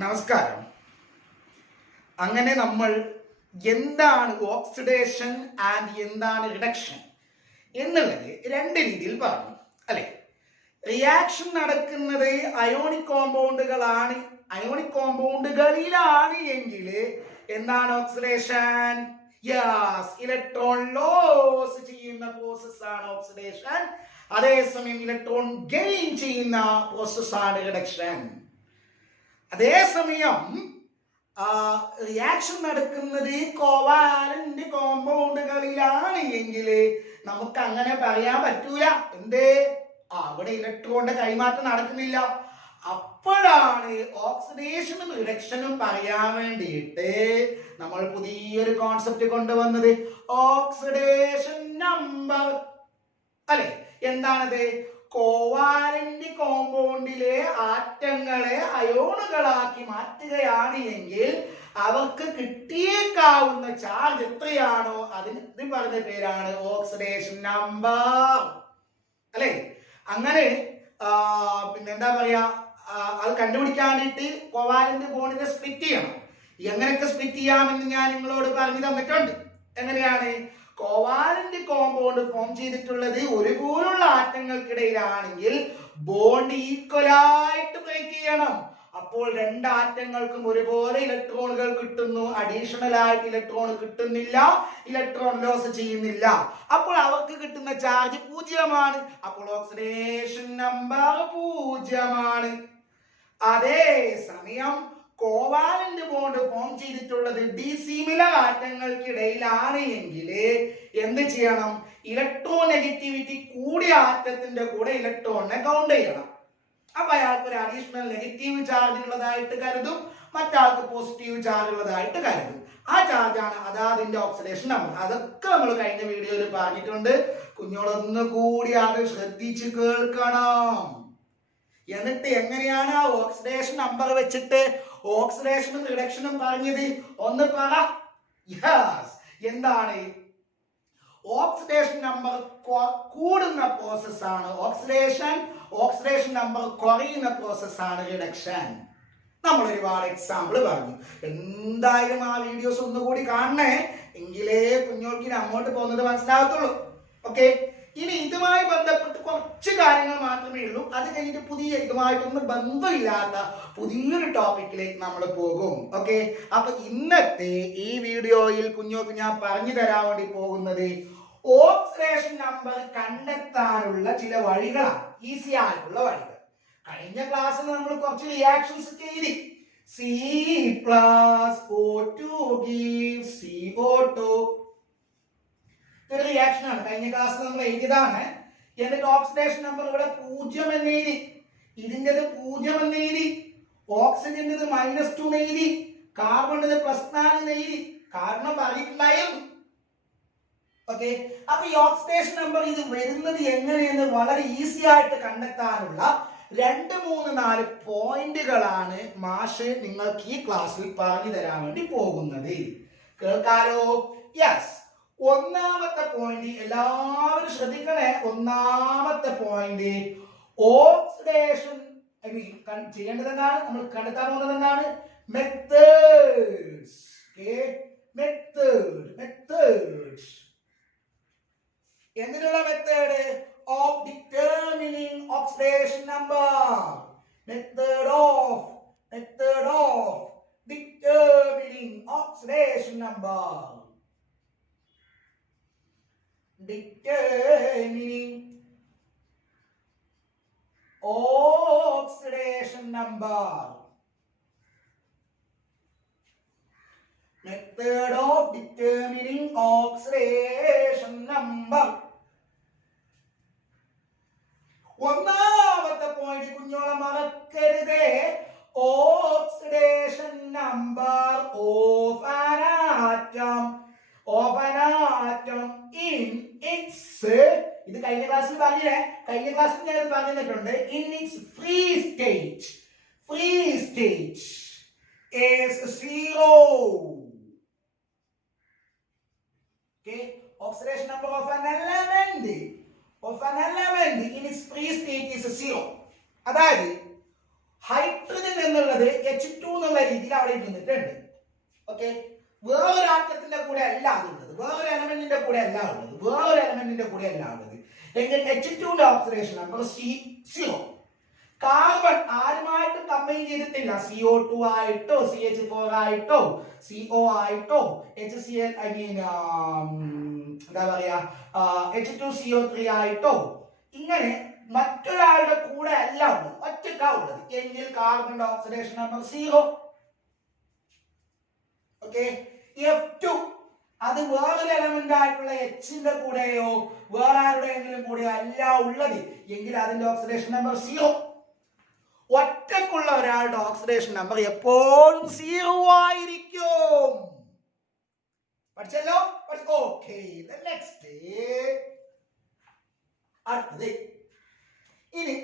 നമസ്കാരം. അങ്ങനെ നമ്മൾ എന്താണ് ഓക്സിഡേഷൻ ആൻഡ് എന്താണ് റിഡക്ഷൻ എന്നുള്ളത് രണ്ട് രീതിയിൽ പറഞ്ഞു അല്ലെ. റിയാക്ഷൻ നടക്കുന്നത് അയോണിക് കോമ്പൗണ്ടുകളിലാണ് എങ്കിൽ എന്താണ് ഓക്സിഡേഷൻ? യെസ്, ഇലക്ട്രോൺ ലോസ് ചെയ്യുന്ന പ്രോസസ് ആണ് ഓക്സിഡേഷൻ. അതേസമയം ഇലക്ട്രോൺ ഗെയിൻ ചെയ്യുന്ന പ്രോസസ് ആണ് റിഡക്ഷൻ. അതേസമയം റിയാക്ഷൻ നടക്കുന്നത് കോവാലന്റ് കോമ്പൗണ്ടുകളിലാണ് എങ്കിൽ നമുക്ക് അങ്ങനെ പറയാൻ പറ്റൂല. എന്തേ? അവിടെ ഇലക്ട്രോണിന്റെ കൈമാറ്റം നടക്കുന്നില്ല. അപ്പോഴാണ് ഓക്സിഡേഷനും റിഡക്ഷനും പറയാൻ വേണ്ടിയിട്ട് നമ്മൾ പുതിയൊരു കോൺസെപ്റ്റ് കൊണ്ടുവന്നത് ഓക്സിഡേഷൻ നമ്പർ അല്ലെ. എന്താണത്? കോവാലന്റ് കോമ്പൗണ്ടിലെ ആറ്റങ്ങളെ അയോണുകളാക്കി മാറ്റുകയാണ് എങ്കിൽ അവർക്ക് കിട്ടിയേക്കാവുന്ന ചാർജ് എത്രയാണോ അതിന് പറഞ്ഞ പേരാണ് ഓക്സിഡേഷൻ നമ്പർ അല്ലെ. അങ്ങനെ പിന്നെന്താ പറയാ, അത് കണ്ടുപിടിക്കാനായിട്ട് കോവാലന്റ് ബോണ്ടിനെ സ്പ്ലിറ്റ് ചെയ്യണം. എങ്ങനെയൊക്കെ സ്പ്ലിറ്റ് ചെയ്യാമെന്ന് ഞാൻ നിങ്ങളോട് പറഞ്ഞു തന്നിട്ടുണ്ട്. എങ്ങനെയാണ്? കോവാലന്റ് കോമ്പൗണ്ട് ഫോം ചെയ്തിട്ടുള്ളത് ഒരുപോലുള്ള ആറ്റങ്ങൾക്കിടയിലാണെങ്കിൽ ബോണ്ട് ഈക്വലായിട്ട് ബ്രേക്ക് ചെയ്യണം. അപ്പോൾ രണ്ട് ആറ്റങ്ങൾക്കും ഒരുപോലെ ഇലക്ട്രോണുകൾ കിട്ടുന്നു. അഡീഷണൽ ആയിട്ട് ഇലക്ട്രോൺ കിട്ടുന്നില്ല, ഇലക്ട്രോൺ ലോസ് ചെയ്യുന്നില്ല. അപ്പോൾ അവർക്ക് കിട്ടുന്ന ചാർജ് 0ആണ്. അപ്പോൾ ഓക്സിഡേഷൻ നമ്പർ 0ആണ്. അതേ സമയം കോവാലന്റ് ബോണ്ട് ഫോം ചെയ്തിട്ടുള്ളത് ഡിസിമിലർ ആറ്റങ്ങൾക്കിടയിലാണ് എങ്കിൽ എന്ത് ചെയ്യണം? ഇലക്ട്രോൺ നെഗറ്റിവിറ്റി കൂടിയ ആറ്റത്തിന്റെ കൂടെ ഇലക്ട്രോണിനെ കൗണ്ട് ചെയ്യണം. അപ്പൊ അയാൾക്ക് ഒരു അഡീഷണൽ നെഗറ്റീവ് ചാർജ് ഉള്ളതായിട്ട് കരുതും, മറ്റാൾക്ക് പോസിറ്റീവ് ചാർജ് ഉള്ളതായിട്ട് കരുതും. ആ ചാർജാണ് അതാതിന്റെ ഓക്സിഡേഷൻ നമ്പർ. അതൊക്കെ നമ്മൾ കഴിഞ്ഞ വീഡിയോയിൽ പറഞ്ഞിട്ടുണ്ട്. കുഞ്ഞോളൊന്നു കൂടി അത് ശ്രദ്ധിച്ച് കേൾക്കണം. എന്നിട്ട് എങ്ങനെയാണ് ആ ഓക്സിഡേഷൻ നമ്പർ വെച്ചിട്ട് ഓക്സിഡേഷനും റിഡക്ഷനും പറഞ്ഞത്? ഒന്ന് പറ. യെസ്, എന്താണ്? ഓക്സിഡേഷൻ നമ്പർ കൂടുന്ന പ്രോസസ് ആണ് ഓക്സിഡേഷൻ, ഓക്സിഡേഷൻ നമ്പർ കുറയുന്ന പ്രോസസ് ആണ് റിഡക്ഷൻ. നമ്മൾ ഒരുപാട് എക്സാമ്പിൾ പറഞ്ഞു. എന്തായാലും ആ വീഡിയോസ് ഒന്നുകൂടി കാണണേ, എങ്കിലേ കുഞ്ഞോൾക്കിന് അങ്ങോട്ട് പോകുന്നത് മനസ്സിലാകത്തുള്ളൂ. ഓക്കെ, ഇനി ഇതുമായി ബന്ധപ്പെട്ട് കുറച്ച് കാര്യങ്ങൾ മാത്രമേ ഉള്ളൂ. അത് കഴിഞ്ഞിട്ട് പുതിയ ഇതുമായിട്ടൊന്നും ബന്ധമില്ലാത്ത പുതിയൊരു ടോപ്പിക്കിലേക്ക് നമ്മൾ പോകും. ഓക്കെ, അപ്പൊ ഇന്നത്തെ ഈ വീഡിയോയിൽ കുഞ്ഞോക്ക് ഞാൻ പറഞ്ഞു തരാൻ വേണ്ടി പോകുന്നത് ഓക്സിഡേഷൻ നമ്പർ കണ്ടെത്താനുള്ള ചില വഴികളാണ്, ഈസി ആയിട്ടുള്ള വഴികൾ. കഴിഞ്ഞ ക്ലാസ്സിൽ നമ്മൾ കുറച്ച് റിയാക്ഷൻസ് ചെയ്തി. C+O2 gives CO2. ഒരു റിയാക്ഷൻ ആണ്. കഴിഞ്ഞ ക്ലാസ്സിൽ നമ്മൾ എഴുതിയതാണ്. എന്നിട്ട് ഓക്സിഡേഷൻ നമ്പർ ഇവിടെ 0 എന്ന് എഴുതി, ഇതിൻ്റെത് 0 എന്ന് എഴുതി, ഓക്സിജൻ്റെത് -2 എന്ന് എഴുതി, കാർബണിൻ്റെത് +4 എന്ന് എഴുതി. കാരണം പറഞ്ഞിട്ടുണ്ടായിരുന്നു. ഓക്കെ, അപ്പൊ ഈ ഓക്സിഡേഷൻ നമ്പർ ഇത് വരുന്നത് എങ്ങനെയെന്ന് വളരെ ഈസി ആയിട്ട് കണ്ടെത്താനുള്ള 2, 3, 4 പോയിന്റുകളാണ് മാഷ് നിങ്ങൾക്ക് ഈ ക്ലാസ്സിൽ പറഞ്ഞു തരാൻ വേണ്ടി പോകുന്നത്. കേൾക്കാലോ? യെസ്. ഒന്നാമത്തെ പോയിന്റ് എല്ലാവരും ശ്രദ്ധിക്കണേ. ഒന്നാമത്തെ പോയിന്റ്, ഓക്സിഡേഷൻ ചെയ്യേണ്ടത് എന്താണ്? നമ്മൾ കണ്ടെത്താൻ പോകുന്നത് എന്താണ്? മെത്തേഡ്സ്. മെത്തേഡ്സ് എന്തിനുള്ള method? Of determining oxidation number. Method of determining oxidation number. Determining oxidation number. Method of determining oxidation number. ഒന്നാമത്തെ പോയിന്റ് കുഞ്ഞോളം മറക്കരുത്. Oxidation number of an atom in its, ഇത് കഴിഞ്ഞ ക്ലാസ്സിൽ പറഞ്ഞേ, കഴിഞ്ഞ ക്ലാസ്സിൽ ഞാൻ പറഞ്ഞിട്ടുണ്ട്. In its free state is 0. Okay, oxidation number of an element in its free state is 0. അതായത് ഹൈഡ്രജൻ എന്നുള്ളത് H2 എന്നുള്ള അവിടെ ഇരുന്നിട്ടുണ്ട്. ഓക്കെ, വേറൊരു ആറ്റത്തിന്റെ കൂടെ അല്ല അതുള്ളത്, വേറൊരു എലമെന്റിന്റെ കൂടെ അല്ല ഉള്ളത്, വേറൊരു എലമെന്റിന്റെ കൂടെ അല്ല ഉള്ളത് എങ്കിൽ H2ന്റെ ഓക്സിഡേഷൻ നമ്പർ C0. കാർബൺ ആരുമായിട്ടും കമ്പൈൻ ചെയ്തിട്ടില്ല, CO2 ആയിട്ടോ CH4 ആയിട്ടോ CO ആയിട്ടോ HCl എന്താ പറയാ H2CO3 ആയിട്ടോ ഇങ്ങനെ മറ്റൊരാളുടെ കൂടെ അല്ല ഉള്ളത്, ഒറ്റക്കാ ഉള്ളത് എങ്കിൽ carbon oxidation number 0. Okay, F2 അത് വേറൊരു എലമെന്റ് ആയിട്ടുള്ള Hന്റെ കൂടെയോ വേറെ ആരുടെയെങ്കിലും കൂടെയോ അല്ല ഉള്ളത് എങ്കിൽ അതിന്റെ ഓക്സിഡേഷൻ നമ്പർ 0. ഒറ്റക്കുള്ള ഒരാളുടെ ഓക്സിഡേഷൻ നമ്പർ എപ്പോഴും 0 ആയിരിക്കും. പഠിച്ചല്ലോ? ഓക്കെ, നെക്സ്റ്റ് അടുത്തത്. ഇനി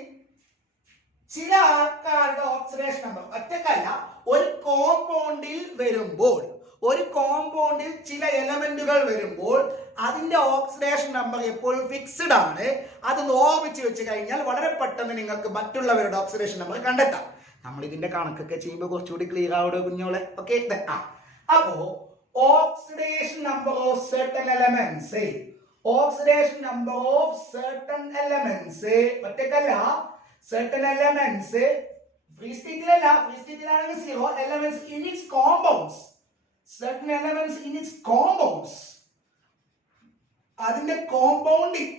ചില ആൾക്കാരുടെ ഓക്സിഡേഷൻ നമ്പർ ഒറ്റക്കല്ല, ഒരു കോമ്പൗണ്ടിൽ വരുമ്പോൾ, ഒരു കോമ്പൗണ്ടിൽ ചില എലമെന്റുകൾ വരുമ്പോൾ അതിന്റെ ഓക്സിഡേഷൻ നമ്പർ എപ്പോഴും ഫിക്സ്ഡ് ആണ്. അത് ഓർമ്മിച്ച് വെച്ച് കഴിഞ്ഞാൽ വളരെ പെട്ടെന്ന് നിങ്ങൾക്ക് മറ്റുള്ളവരുടെ ഓക്സിഡേഷൻ നമ്പർ കണ്ടെത്താം. നമ്മൾ ഇതിന്റെ കണക്കൊക്കെ ചെയ്യുമ്പോൾ കുറച്ചുകൂടി ക്ലിയർ ആവുക കുഞ്ഞോളെ. ഓക്കെ, അപ്പോ oxidation number of certain elements, oxidation number of certain elements ഒറ്റക്കല്ല, സർട്ടൻ എലമെന്റ്സ് ഫ്രീ സ്റ്റേറ്റിലല്ല, ഫ്രീ സ്റ്റേറ്റിലാണെങ്കിൽ 0, elements in its compounds, certain elements in its compounds, അതിന്റെ കോമ്പൗണ്ടിങ്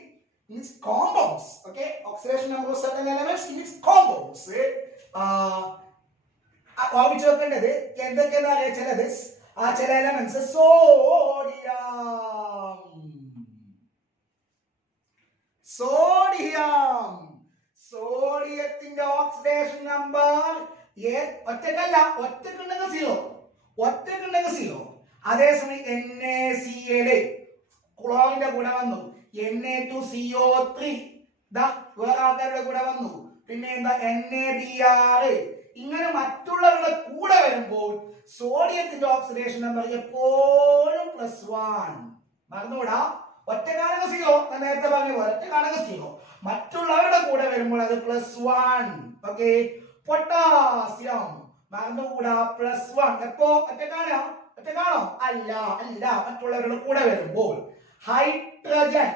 in its compounds. Okay, oxidation number of certain elements in its compounds. ഓർമ്മിച്ച് വെക്കേണ്ടത് എന്തൊക്കെയാണെന്ന് അറിയാം. ചിലത് ചില എലമെന്റ്സ് സോഡിയത്തിന്റെ ഓക്സിഡേഷൻ നമ്പർ ഒറ്റക്കല്ല, ഒറ്റക്കുണ്ടെങ്കിൽ 0, ഒറ്റക്കുണ്ടെങ്കിൽ 0. അതേസമയം NaCl ക്ലോറിന്റെ കൂടെ വന്നു, Na2CO3 വേറെ ആൾക്കാരുടെ കൂടെ വന്നു, പിന്നെ എന്താ NaBr, ഇങ്ങനെ മറ്റുള്ളവരുടെ കൂടെ വരുമ്പോൾ സോഡിയത്തിന്റെ ഓക്സിഡേഷൻ നമ്പർ എപ്പോഴും +1. മറന്നുകൂടാ, ഒറ്റക്കാണെങ്കിൽ 0, ഞാൻ നേരത്തെ പറഞ്ഞു പോലെ ഒറ്റക്കാണെങ്കിൽ 0, മറ്റുള്ളവരുടെ കൂടെ വരുമ്പോൾ അത് +1. ഓക്കെ, പൊട്ടാസ്യം മറന്നുകൂടാ +1. എപ്പോ ഒറ്റക്കാണോ? ഒറ്റക്കാണോ? അല്ല, അല്ല, മറ്റുള്ളവരുടെ കൂടെ വരുമ്പോൾ. ഹൈഡ്രജൻ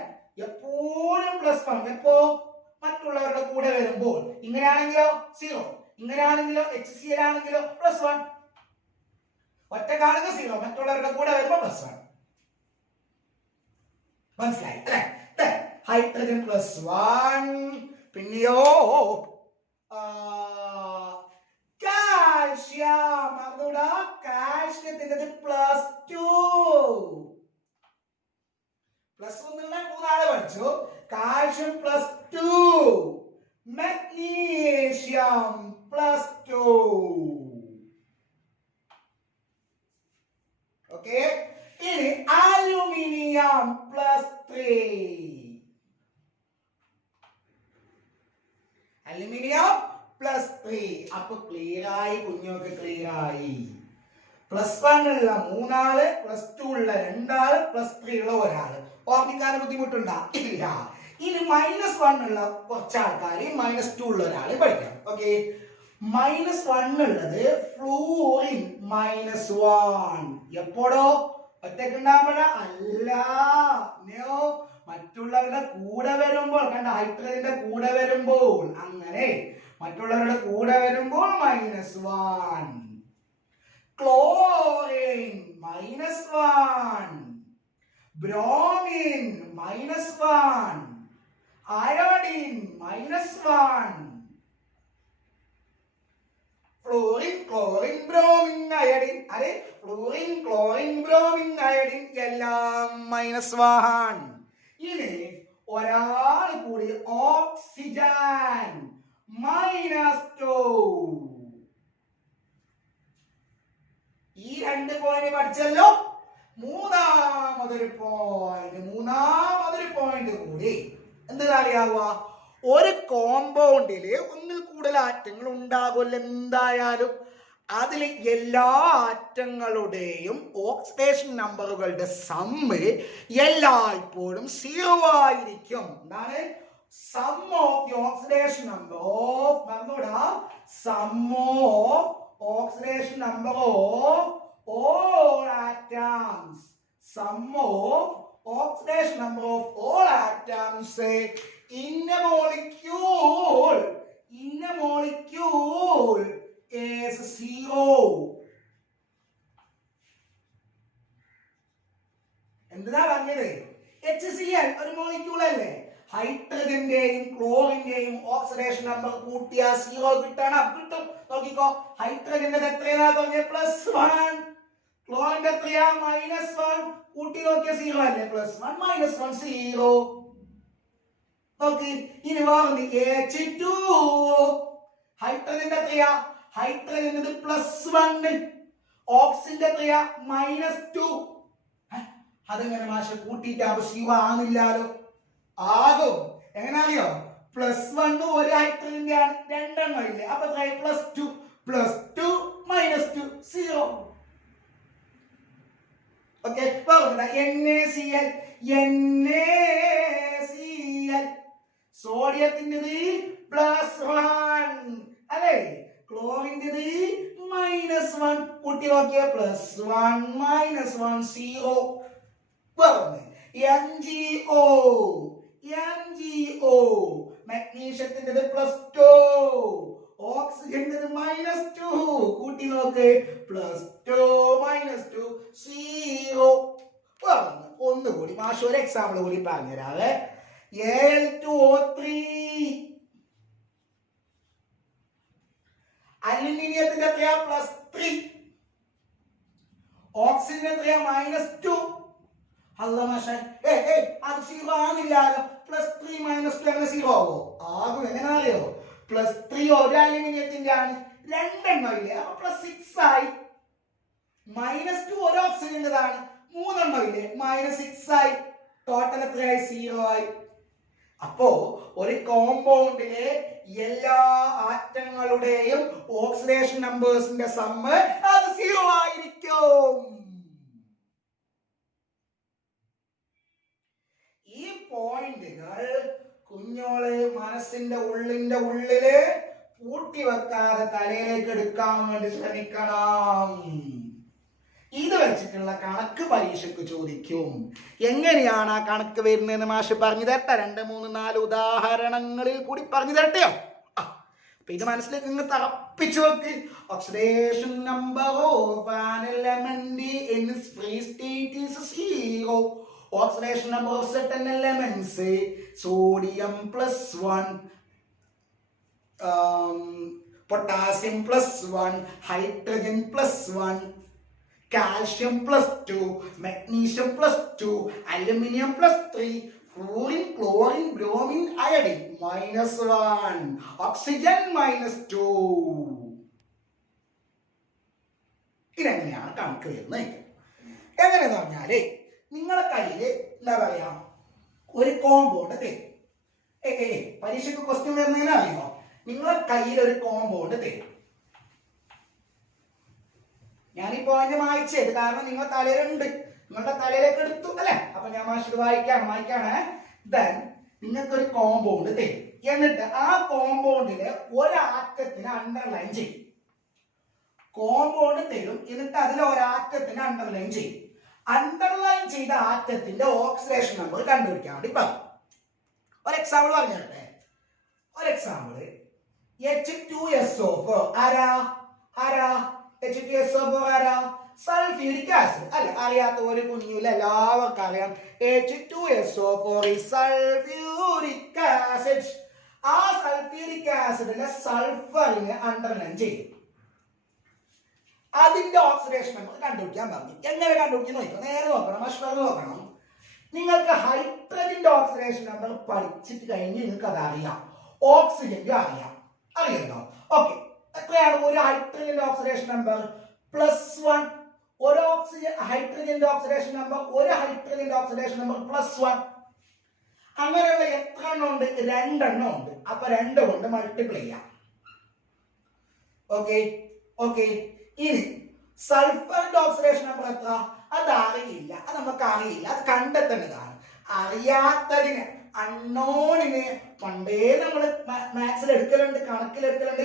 എപ്പോഴും +1. എപ്പോ? മറ്റുള്ളവരുടെ കൂടെ വരുമ്പോൾ. ഇങ്ങനെയാണെങ്കിലോ 0, ഇങ്ങനെയാണെങ്കിലോ HCl ആണെങ്കിലോ +1. ഒറ്റക്കാണെങ്കിൽ 0, മറ്റുള്ളവരുടെ കൂടെ വരുമ്പോൾ +1. മനസ്സിലായി അല്ലേ? ഹൈഡ്രജൻ +1. പിന്നെയോ കാൽഷ്യം, അതുകൂടാ കാൽഷ്യത്തിന്റെ +2. +1 മൂന്നാളെ പഠിച്ചു. Calcium +2, magnesium +2. ഓക്കെ, ഇനി അലുമിനിയം +3. അലുമിനിയം +3. അപ്പൊ ക്ലിയർ ആയി കുഞ്ഞൊക്കെ, ക്ലിയർ ആയി. +1 ഉള്ള 3 ആള്, +2 ഉള്ള 2 ആള്, +3 ഉള്ള 1 ആള്. ഓർമ്മിക്കാൻ ബുദ്ധിമുട്ടുണ്ടാ? ഇല്ല. ഇനി -1 ഉള്ള കുറച്ച് ആൾക്കാർ, -2 ഉള്ള ഒരാള് പഠിക്കണം. ഓക്കെ, -1 ഉള്ളത് ഫ്ലൂറിൻ -1. എപ്പോഴോ? ഒറ്റക്കുണ്ടാകുമ്പോഴ അല്ല, മറ്റുള്ളവരുടെ കൂടെ വരുമ്പോൾ. കണ്ട, ഹൈഡ്രജന്റെ കൂടെ വരുമ്പോൾ. അങ്ങനെ മറ്റുള്ളവരുടെ കൂടെ വരുമ്പോൾ -1. Chlorine -1, bromine -1, iodine -1. Florin, chlorine, bromine, iodine. അതെ, ഫ്ലോറിൻ, ക്ലോറിൻ, ബ്രോമിൻ, അയഡിൻ എല്ലാം -1. ഇനി ഒരാൾ കൂടി ഓക്സിജൻ -2. ഈ 2 പോയിന്റ് പഠിച്ചല്ലോ. മൂന്നാമതൊരു പോയിന്റ് കൂടി എന്താ അറിയാവുക? ഒരു കോമ്പൗണ്ടില് ഒന്നിൽ കൂടുതൽ ആറ്റങ്ങൾ ഉണ്ടാകുമല്ലോ എന്തായാലും. അതിൽ എല്ലാ ആറ്റങ്ങളുടെയും ഓക്സിഡേഷൻ നമ്പറുകളുടെ സമ്മ് എല്ലായ്പ്പോഴും 0 ആയിരിക്കും. എന്താണ്? Sum of the oxidation number of, മറന്നൂടാ, sum of oxidation number of all atoms. Sum of oxidation number of all atoms in a molecule is 0. എന്താ പറഞ്ഞത്? HCl ഒരു മോളിക്യൂൾ അല്ലേ? ഹൈഡ്രജന്റെയും ക്ലോറിന്റെയും ഓക്സിഡേഷൻ നമ്പർ കൂട്ടിയാൽ 0 കിട്ടും. നോക്കിക്കോ, ഹൈഡ്രജന്റെ എത്രയാ പറഞ്ഞത്? +1. ക്ലോറിന്റെ എത്രയാ? -1. കൂട്ടി നോക്കിയ 0 അല്ലേ? +1 -1 0. നോക്കി, ഇനി വേറെ H2. ഹൈഡ്രജന്റെ എത്രയാ? ഹൈഡ്രജന്റെ +1. ഓക്സിജന്റെ എത്രയാ? -2. അതെങ്ങനെ മാഷ് കൂട്ടിയിട്ടാകുമ്പോ 0 ആകുന്നില്ലാലോ? ആകും. എങ്ങനെ അറിയോ? +1 ഒരു ഹൈഡ്രജന്റെ ആണ്, രണ്ടെണ്ണം ഇല്ലേ? അപ്പൊ +2 +2 -2 0. ഓക്കെ, NaCl സോഡിയത്തിൻ്റെത് +1 അല്ലേ? ക്ലോറിൻ്റെത് -1. കൂട്ടി നോക്കിയ +1 -1 0. MgO മഗ്നീഷ്യത്തിൻ്റെത് +2. ഓക്സിജന്റെ -2. കൂട്ടി നോക്ക് +2 -2 0. ഒന്നുകൂടി മാഷ് ഒരു എക്സാമ്പിൾ കൂടി പറഞ്ഞുതരാവേ. Al2O3 അലുമിനിയത്തിന്റെ എത്രയാ? +3. ഓക്സിജൻ എത്രയാ? -2. അല്ല മാഷേ, അത് 0 ആകുന്നില്ലല്ലോ. +3 -2 അങ്ങനെ 0 ആവോ? ആകും. എങ്ങനെ അറിയോ? +3 ഒരു അലുമിനിയത്തിന്റെ ആണ്, രണ്ടെണ്ണം ഇല്ലേ? അപ്പൊ +6 ആയി. -2 ഒരു ഓക്സിജന്റേതാണ്, മൂന്നെണ്ണം ഇല്ലേ? -6 ആയി. ടോട്ടൽ എത്രയായി? 0 ആയി. അപ്പോ ഒരു കോമ്പൗണ്ടിലെ എല്ലാ ആറ്റങ്ങളുടെയും ഓക്സിഡേഷൻ നമ്പേഴ്സിന്റെ സമ്മ് അത് 0 ആയിരിക്കും. ഈ പോയിന്റുകൾ കുഞ്ഞോള് മനസ്സിന്റെ ഉള്ളില് പൂട്ടി വെക്കാതെ തലയിലേക്ക് എടുക്കാൻ വേണ്ടി ശ്രമിക്കണം. ഇത് വെച്ചിട്ടുള്ള കണക്ക് പരീക്ഷയ്ക്ക് ചോദിക്കും. എങ്ങനെയാണ് ആ കണക്ക് വരുന്നതെന്ന് മാഷ് പറഞ്ഞു തരട്ടെ. 2, 3, 4 ഉദാഹരണങ്ങളിൽ കൂടി പറഞ്ഞു തരട്ടെയോ? അപ്പൊ ഇത് മനസ്സിലേക്ക് നിങ്ങൾ തറപ്പിച്ചു വെക്ക്. Oxidation number of an element in free state is 0. Oxidation number of certain elements sodium +1, potassium +1, hydrogen +1, calcium +2, magnesium +2, aluminium +3, fluorine, chlorine, bromine, iodine -1, oxygen -2. ഇതെങ്ങനെയാണ് കണക്ക് വരുന്നത്? എങ്ങനെയെന്ന് പറഞ്ഞാല് നിങ്ങളെ കയ്യില് എന്താ പറയാ ഒരു കോമ്പൗണ്ട് തരും. പരീക്ഷയ്ക്ക് ക്വസ്റ്റ്യൻ വരുന്നതിന് അറിയോ? നിങ്ങളെ കയ്യിൽ ഒരു കോമ്പൗണ്ട് തരും. ഞാനിപ്പോ അതിന്റെ വായിച്ചത് കാരണം നിങ്ങളുടെ തലയിലുണ്ട്, നിങ്ങളുടെ തലയിലേക്ക് എടുത്തു അല്ലെ? അപ്പൊ ഞാൻ മാഷ് വായിക്കാണ്. ദെൻ നിങ്ങൾക്കൊരു കോമ്പൗണ്ട് തരും. എന്നിട്ട് ആ കോമ്പൗണ്ടില് ഒരാറ്റത്തിന് അണ്ടർലൈൻ ചെയ്യും. കോമ്പൗണ്ട് തരും, എന്നിട്ട് അതിൽ ഒരാറ്റത്തിന് അണ്ടർലൈൻ ചെയ്യും. അണ്ടർലൈൻ ചെയ്ത ആറ്റത്തിന്റെ ഓക്സിഡേഷൻ നമ്പർ കണ്ടുപിടിക്കാൻ വേണ്ടി പറഞ്ഞു. ഒരു എക്സാമ്പിൾ പറഞ്ഞേ. ഒരു എക്സാമ്പിൾ H2SO4 ആരാ? H2SO4 ആരാ? സൾഫ്യൂരിക് ആസിഡ് അല്ലെ? അറിയാത്ത ഒരു കുഞ്ഞില്ല, എല്ലാവർക്കും അറിയാം. H2SO4 is sulfuric acid. ആ സൾഫ്യൂരിക് ആസിഡിലെ സൾഫറിനെ അണ്ടർലൈൻ ചെയ്യും. അതിന്റെ ഓക്സിഡേഷൻ നമ്പർ കണ്ടുപിടിക്കാൻ പറഞ്ഞു. എങ്ങനെ കണ്ടുപിടിക്കുന്നു? നേരെ നോക്കണം, മഷ്വർ നോക്കണം. നിങ്ങൾക്ക് ഹൈഡ്രജന്റെ ഓക്സിഡേഷൻ നമ്പർ പഠിച്ചിട്ട് കഴിഞ്ഞ് നിങ്ങൾക്ക് അത് അറിയാം. ഓക്സിജന്റെ അറിയാമോ? ഓക്കെ, എത്രയാണ് ഒരു ഹൈഡ്രജന്റെ ഓക്സിഡേഷൻ നമ്പർ? +1. ഒരു ഹൈഡ്രജന്റെ ഓക്സിഡേഷൻ നമ്പർ +1. അങ്ങനെയുള്ള എത്ര എണ്ണം ഉണ്ട്? 2 എണ്ണം ഉണ്ട്. അപ്പൊ 2 കൊണ്ട് മൾട്ടിപ്ലൈ ചെയ്യാം. ഓക്കെ. ഇനി സൾഫറിന്റെ ഓക്സിഡേഷൻ നമ്പർ എത്ര? അത് അറിയില്ല, അത് നമുക്ക് അറിയില്ല, അത് കണ്ടെത്തേണ്ടതാണ്. അറിയാത്തതിന്, അൺനോണിന് പണ്ടേ നമ്മൾ മാത്സിൽ എടുക്കലുണ്ട്, കണക്കിലെടുക്കലുണ്ട്.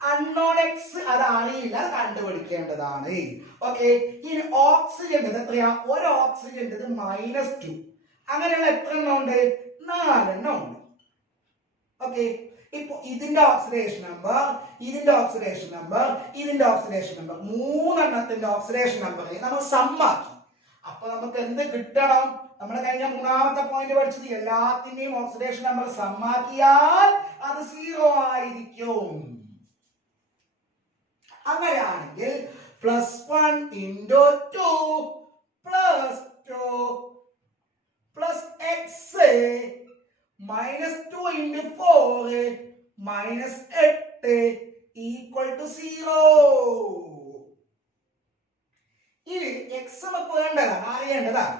അൺനോൺ എക്സ് അത് അറിയില്ല, കണ്ടുപിടിക്കേണ്ടതാണ്. ഓക്കെ, ഇനി ഓക്സിജന്റെ എത്രയാ? ഒരു ഓക്സിജന്റെ -2. അങ്ങനെയുള്ള എത്ര എണ്ണം ഉണ്ട്? 4 എണ്ണം ഉണ്ട്. ഓക്കെ, ഇപ്പൊ ഇതിന്റെ ഓക്സിഡേഷൻ നമ്പർ, ഇതിന്റെ ഓക്സിഡേഷൻ നമ്പർ, ഇതിന്റെ ഓക്സിഡേഷൻ നമ്പർ, 3 എണ്ണത്തിന്റെ ഓക്സിഡേഷൻ നമ്പർ നമ്മൾ സമ്മാക്കി. അപ്പൊ നമുക്ക് എന്ത് കിട്ടണം? നമ്മൾ കഴിഞ്ഞ 3ാമത്തെ പോയിന്റ് പഠിച്ചത് എല്ലാത്തിന്റെയും ഓക്സിഡേഷൻ നമ്പർ സമ്മാക്കിയാൽ അത് 0 ആയിരിക്കും. അങ്ങനെയാണെങ്കിൽ +1 × 2 +2 + x -2 × 4 -8 = 0. ഇനി x നമുക്ക് വേണ്ടതാണ്, അറിയേണ്ടതാണ്.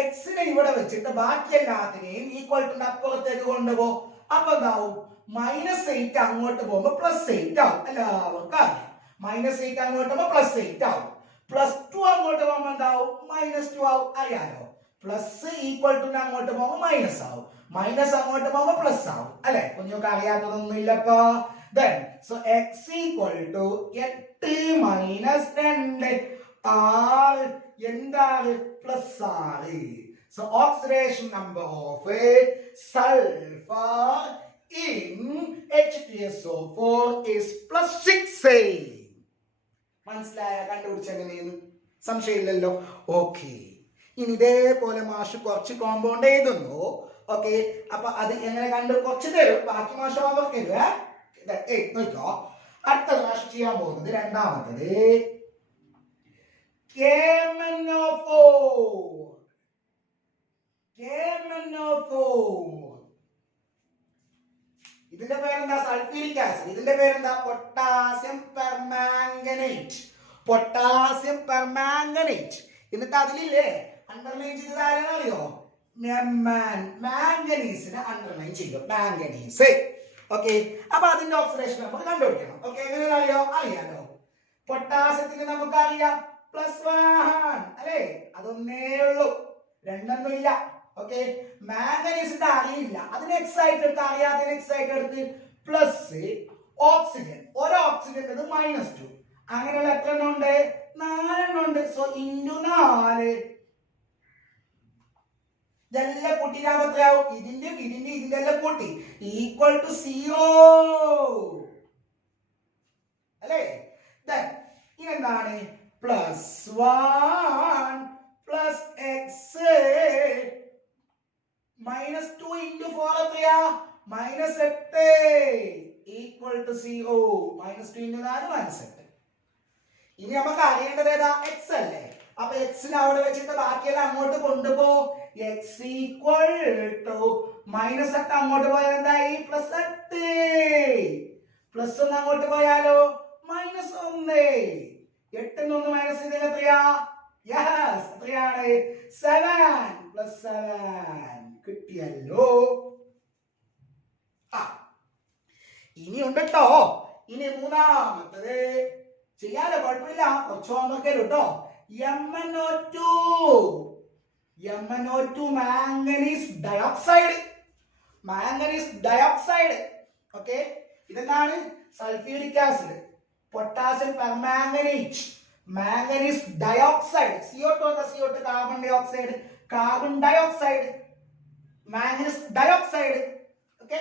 എക്സിനെ ഇവിടെ വെച്ചിട്ട് ബാക്കി എല്ലാത്തിനെയും ഈക്വൽ അപ്പുറത്തേക്ക് കൊണ്ടുപോകും. അപ്പൊ എന്താവും? -8 അങ്ങോട്ട് പോകുമ്പോ +8 ആവും. എല്ലാവർക്കും അറിയാം. -8 അങ്ങോട്ട് പോകുമ്പോ +8 ആവും. +2 അങ്ങോട്ട് പോകുമ്പോ എന്താവും? -2 ആവും. അറിയാലോ. പ്ലസ് ഈക്വൽ ടു അങ്ങോട്ട് പോകുമ്പോ മൈനസ് ആവും, മൈനസ് അങ്ങോട്ട് പോകുമ്പോ പ്ലസ് ആവും. അല്ലെ? കുഞ്ഞുങ്ങൾക്ക് അറിയാത്തതൊന്നും ഇല്ലപ്പോ. Then so x = 8 - 2 6 എന്താണ്? +6. So oxidation number of sulfur in H2SO4 is +6. മനസ്സിലായ? കണ്ടുപിടിച്ചെങ്ങനെയെന്ന് സംശയമില്ലല്ലോ. ഓക്കെ, ഇനി ഇതേപോലെ മാഷ് കുറച്ച് കോമ്പൗണ്ട് എഴുതുന്നു. ഓക്കെ, അപ്പൊ അത് എങ്ങനെ കണ്ടു കുറച്ച് തരും, ബാക്കി മാഷ് ഹോംവർക്ക് നോക്കോ. അടുത്ത മാഷ് ചെയ്യാൻ പോകുന്നത് രണ്ടാമത്തത് ഇതിന്റെ പേരെന്താ? Sulphuric acid. ഇതിന്റെ പേരെന്താ? Potassium permanganate. Potassium permanganate. എന്നിട്ട് അതിലില്ലേ അണ്ടർലൈൻ ചെയ്തത് ആരെന്നറിയോ? മാംഗനീസിനെ അണ്ടർലൈൻ ചെയ്തു. മാംഗനീസ്. ഓക്കെ, അപ്പൊ അതിന്റെ ഓക്സിഡേഷൻ നമുക്ക് കണ്ടുപിടിക്കണം. ഓക്കെ, എങ്ങനെയാ അറിയാലോ. പൊട്ടാസ്യത്തിന് നമുക്കറിയാം +1 അല്ലേ? അതൊന്നേ ഉള്ളൂ, രണ്ടൊന്നും ഇല്ല. ഓക്കെ, മാംഗനീസിന്റെ അറിയില്ല, അതിന് എക്സ് ആയിട്ട് എടുത്ത്, അറിയാത്തതിന് എക്സ് ആയിട്ട് എടുത്ത്. പ്ലസ് ഓക്സിജൻ, ഒരു ഓക്സിജൻ -2. അങ്ങനെയുള്ള എത്ര എണ്ണം ഉണ്ട്? 4 എണ്ണം ഉണ്ട്. സോ × 4 ഇതെല്ലാം കൂട്ടിയാകുമ്പോ എത്രയാവും? ഇതിന്റെ എല്ലാം കൂട്ടി =0 അല്ലേ? ഇതെന്താണ്? +1 + x -2 × 4 എത്രയാ? -8 = 0. -2 × 4 -8. ഇനി നമുക്ക് അറിയേണ്ടത് ഏതാ? x അല്ലേ? അപ്പൊ എക്സിനെ അവിടെ വെച്ചിട്ട് ബാക്കിയെല്ലാം അങ്ങോട്ട് കൊണ്ടുപോ. x = -8 അങ്ങോട്ട് പോയാൽ എന്തായി? +8. +1 അങ്ങോട്ട് പോയാലോ? -1. 8 ന്ന് 1 മൈനസ് ചെയ്താൽ എത്രയാ? യെസ്, എത്രയാണ്? 7 + 7 കിട്ടിയല്ലോ. ഇനി ഉണ്ട് കേട്ടോ. ഇനി മൂന്നാമത്തത് ചെയ്യാലോ, കുഴപ്പമില്ല, കുറച്ച് ഹോംവർക്ക് കേട്ടോ. MnO2 manganese dioxide. Manganese dioxide. Okay, ഇതെന്താണ്? Sulphuric acid, potassium permanganate, manganese dioxide. CO2 CO2 carbon dioxide, carbon dioxide, manganese dioxide. Okay,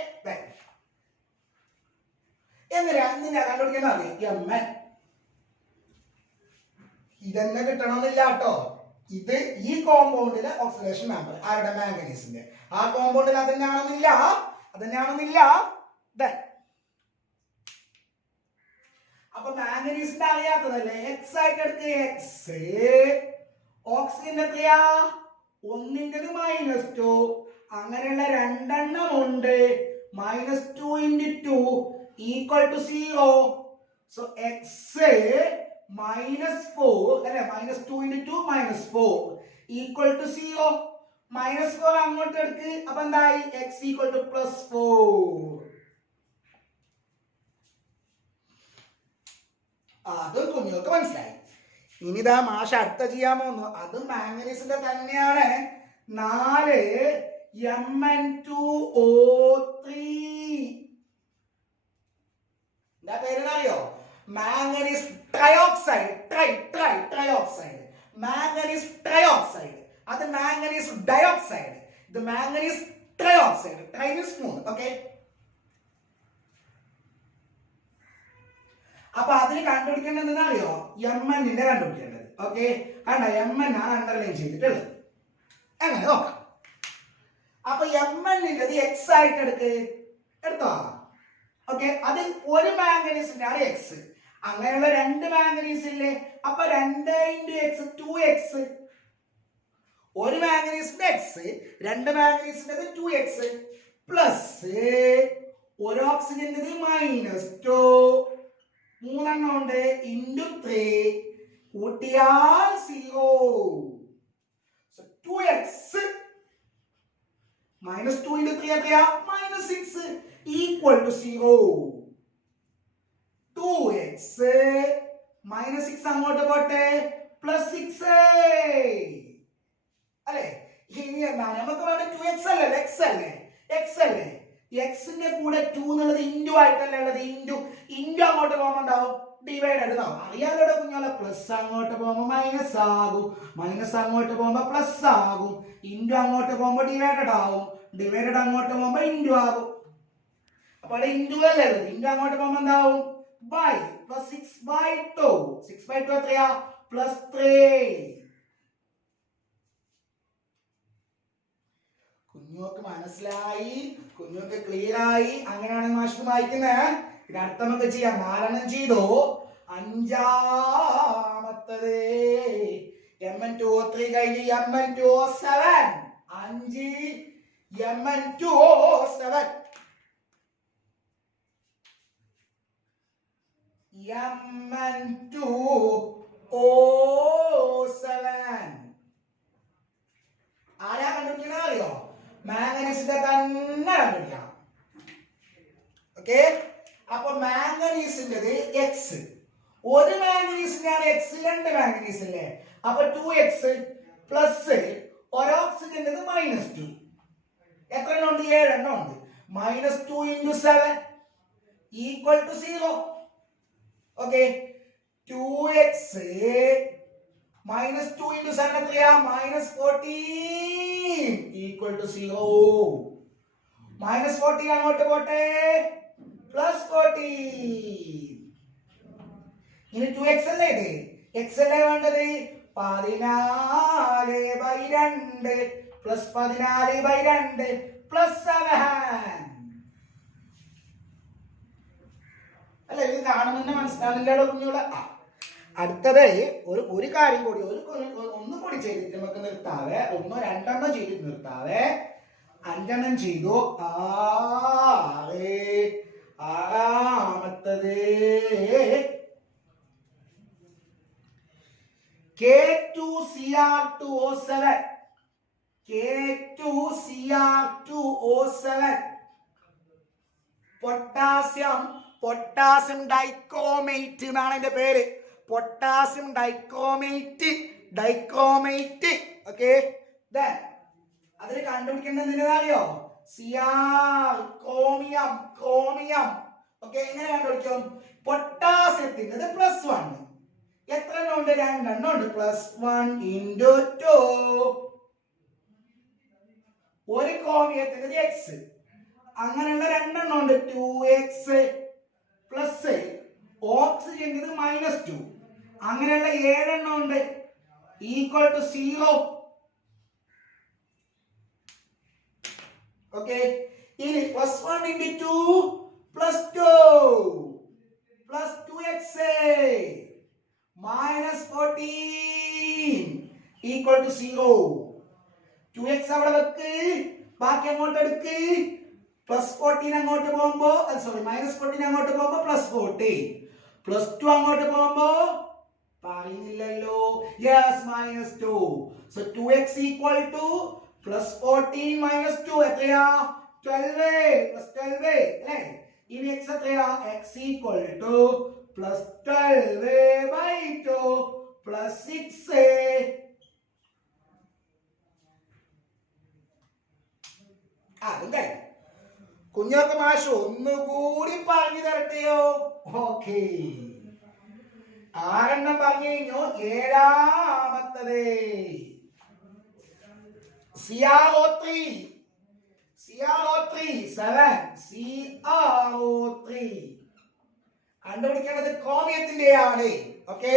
എന്തിനാ കണ്ടുപിടിക്കുന്ന അറിയാം? Mn. ഇതെന്നെ കിട്ടണമെന്നില്ല കേട്ടോ. ഇത് ഈ കോമ്പൗണ്ടിലെ ഓക്സിഡേഷൻ നമ്പർ ആരുടെ? മാംഗനീസിന്റെ. ആ കോമ്പൗണ്ടിൽ അതന്നെയാണെന്നില്ല. അപ്പൊ മാംഗനീസിന്റെ അറിയാത്തതല്ലേ? എക്സ് ആയിട്ട് എടുത്ത് x. ഓക്സിജന്റെ എത്രയാ? 1 × -2. അങ്ങനെയുള്ള രണ്ടെണ്ണം ഉണ്ട്. -2 × 2 = 0. സോ x -4 അല്ലെ? -2 × 2 -4 = 0. -4 അങ്ങോട്ട് എടുക്ക്. അപ്പൊ എന്തായി? x = +4. അതും കുഞ്ഞുങ്ങൾക്ക് മനസ്സിലായി. ഇനിതാ മാഷ് അടുത്ത ചെയ്യാൻ പോകുന്നു. അതും മാംഗനീസിന്റെ തന്നെയാണ്. 4 Mn2O3. എന്താ പേരെന്നറിയോ? Manganese trioxide. Trioxide. Manganese trioxide. അത് മാംഗനീസ് ഡയോക്സൈഡ്. ഇത് manganese trioxide. Tri means 3. Okay, അപ്പൊ അതിന് കണ്ടുപിടിക്കേണ്ടത് അറിയോ? Mn കണ്ടുപിടിക്കേണ്ടത്. ഓക്കെ, കണ്ട Mn ആണ് അണ്ടർലൈൻ ചെയ്തിട്ടുള്ളത്. അങ്ങനെ നോക്കാം. അപ്പൊ Mn x ആയിട്ട് എടുത്തോ. ഓക്കെ, അത് ഒരു മാംഗനീസിന്റെ ആണ് x. അങ്ങനെയുള്ള 2 മാംഗനീസ് ഇല്ലേ? അപ്പൊ 2 × x 2x. ഒരു മാംഗനീസിന്റെ x, 2 മാംഗനീസിന്റെ 2x പ്ലസ് ഒരു ഓക്സിജന്റെ -2. 3 എണ്ണം ഉണ്ട് ഇൻറ്റു 3 കൂട്ടിയാൽ 0. 2x -2 × 3 എത്രയാ? -6 ഈക്വൽ ടു 0. 2x -6 അങ്ങോട്ട് പോട്ടെ +6 അല്ലേ? ഇനി എന്താണ് നമുക്ക് വേണ്ട? 2x അല്ലേ? x അല്ലേ? x ന്റെ കൂടെ 2 എന്നുള്ളത് ഇൻറ്റു ആയിട്ടല്ലേ ഉള്ളത്? ഇൻറ്റു അങ്ങോട്ട് പോകുമ്പോൾ ഉണ്ടാവും ഡിവൈഡഡ് ആവും. അറിയാലോ കുഞ്ഞോളെ, പ്ലസ് അങ്ങോട്ട് പോകുമ്പോൾ മൈനസ് ആകും, മൈനസ് അങ്ങോട്ട് പോകുമ്പോൾ പ്ലസ് ആകും, ഇൻറ്റു അങ്ങോട്ട് പോകുമ്പോൾ ഡിവൈഡഡ് ആവും, ഡിവൈഡഡ് അങ്ങോട്ട് പോകുമ്പോൾ ഇൻറ്റു ആകും. അപ്പൊ അവിടെ ഇൻറ്റു അല്ലേ ഉള്ളത്? ഇൻറ്റു അങ്ങോട്ട് പോകുമ്പോൾ എന്താവും? ബൈ +6/2. 6/2 എത്രയാ? +3. കുഞ്ഞോക്ക് മനസ്സിലായി? കുഞ്ഞോക്ക് ക്ലിയർ ആയി? അങ്ങനെയാണെങ്കിൽ മാഷ് വായിക്കുന്നത്. ഇതിനർത്ഥം നമുക്ക് ചെയ്യാം. 4 എണ്ണം ചെയ്തു. അഞ്ചാമത്തത് Mn2O3 കഴിഞ്ഞ് Mn2O7. 5 Mn2O7. Mn2O7 ആരാ കണ്ടുപിടിക്കണത് അറിയോ? മാംഗനീസിന്റെ തന്നെ കണ്ടുപിടിക്കണം. ഓക്കെ, അപ്പൊ മാംഗനീസിന്റെ x, ഒരു മാംഗനീസിനാണ് x, 2 മാംഗനീസ് അല്ലേ? അപ്പൊ 2x പ്ലസ് ഒരു ഓക്സിജന്റെ -2. എത്ര എണ്ണം ഉണ്ട്? 7 എണ്ണം ഉണ്ട്. -2 × 7 ഈക്വൽ ടു 0. ഓക്കെ, 2x -2 × 7 എത്രയാ? -14 ഈക്വൽ ടു 0. -14 അങ്ങോട്ട് പോട്ടെ +14. ഇനി 2x അല്ലേ? ഇത് x അല്ലേ വേണ്ടത്? 14/2 + 14/2 + 7 അല്ല? ഇത് കാണുന്ന മനസ്സിലാവില്ലല്ലോ കുഞ്ഞുങ്ങളെ. അടുത്തത് ഒരു കാര്യം കൂടി, ഒന്നും കൂടി ചെയ്തിട്ട് നമുക്ക് നിർത്താവേ. 1 2 എണ്ണം ചെയ്തിട്ട് നിർത്താവേ. 5 എണ്ണം ചെയ്തു. 6ാമത്തത് K2Cr2O7. K2Cr2O7 പൊട്ടാസ്യം ഡൈക്രോമേറ്റ് എന്നാണ് അതിന്റെ പേര്. Potassium dichromate. ഓക്കെ, അതിന് കണ്ടുപിടിക്കേണ്ടത് അറിയോ? Cr chromium. ഓക്കെ, എങ്ങനെ കണ്ടുപിടിക്കും? പൊട്ടാസ്യത്തിന്റെ +1. എത്ര എണ്ണം ഉണ്ട്? 2 എണ്ണം ഉണ്ട്. +1 × 2. ഒരു ക്രോമിയത്തിന്റെ x, അങ്ങനെയുള്ള 2 എണ്ണം ഉണ്ട്. 2x പ്ലസ് ഓക്സിജന്റെ -2. അങ്ങനെയുള്ള 7 എണ്ണം ഉണ്ട്. Equal to 0. ഓക്കെ, ഇനി +1 × 2 +2 +2x -14 ഈക്വൽ ടു 0. 2x അവിടെ വെക്ക്, ബാക്കി അങ്ങോട്ട് എടുക്ക്. +14 അങ്ങോട്ട് പോകുമ്പോ -14 അങ്ങോട്ട് പോകുമ്പോ +40, +2 അങ്ങോട്ട് പോകുമ്പോ പറയുന്നില്ലല്ലോ. Yes, -2. So 2x equal to +14 -2 എത്രയാ? 12 +12 അല്ലേ? ഇനി x എത്രയാ? x equal to +12/2 +6. അതും കഴിഞ്ഞു. കുഞ്ഞോക്ക് മാഷ് ഒന്നുകൂടി പറഞ്ഞു തരട്ടെയോ? ഓക്കെ, 6 പറഞ്ഞു കഴിഞ്ഞു. 7ാമത്തത് CrO3. CrO3 7 CrO3 കണ്ടുപിടിക്കേണ്ടത് ക്രോമിയത്തിന്റെയാണ്. ഓക്കെ,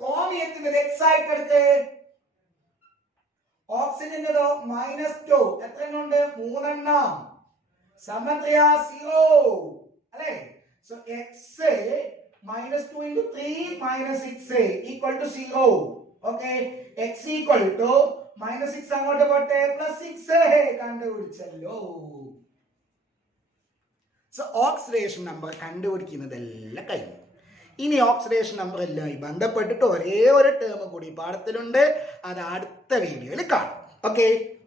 ക്രോമിയത്തിന്റെ എക്സ് ആയിട്ട് എടുത്ത് ഓക്സിജന്റെതോ -2 എത്ര എണ്ണം ഉണ്ട്? 3 എണ്ണം. സമത്രയ 0 അല്ലേ? So x -2 into 3 - 6 equal to 0. Okay, x equal to -6 അങ്ങോട്ട് പോട്ടെ +6 കണ്ടുപിടിച്ചല്ലോ. സോ ഓക്സിഡേഷൻ നമ്പർ കണ്ടുപിടിക്കുന്നതെല്ലാം കഴിഞ്ഞു. ഇനി ഓക്സിഡേഷൻ നമ്പർ എല്ലാം ബന്ധപ്പെട്ടിട്ട് ഒരേ ഒരു ടേം കൂടി പാഠത്തിലുണ്ട്. അത് അടുത്ത വീഡിയോയിൽ കാണാം. ഓക്കെ.